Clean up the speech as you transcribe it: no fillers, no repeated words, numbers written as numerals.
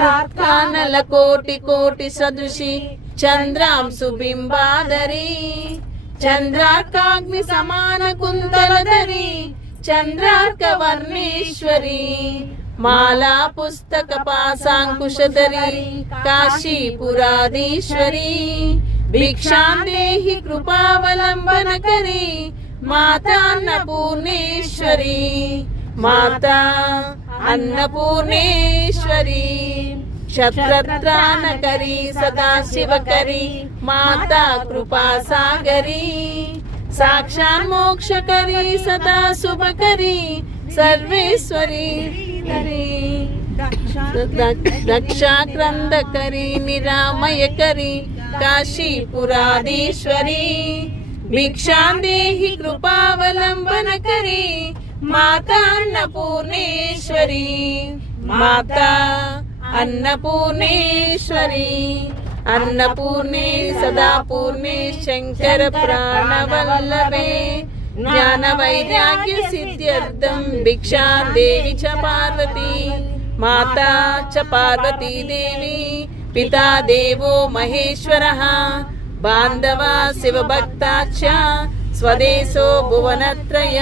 प्रार्थनलकोटि कोटि सदृशी चंद्रांशु बिंबाधरी चंद्रार्काग्नि समान कुंतलधरी चंद्रार्क वर्णेश्वरी माला पुस्तक पाशांकुशधरी काशीपुराधीश्वरी भिक्षां देहि कृपावलंबन करी माता अन्नपूर्णेश्वरी माता अन्नपूर्णेश्वरी क्षत्रत्राणकरी सदा शिवकरी माता कृपा सागरी साक्षात् मोक्षकरी सदा शुभकरी सर्वेश्वरी दक्षाक्रंदकरी निरामयकरी काशीपुराधीश्वरी भिक्षां देहि कृपावलंबन करी माता अन्नपूर्णेश्वरी माता अन्नपूर्णेश्वरी अन्नपूर्णे सदा पूर्णे शंकर प्राणवल्लभे ज्ञान वैराग्य सिद्ध्यर्थं भिक्षां देहि च पार्वती माता च पार्वती देवी पिता देवो महेश्वरः बान्धवा शिवभक्ता च स्वदेशो भुवनत्रयम्।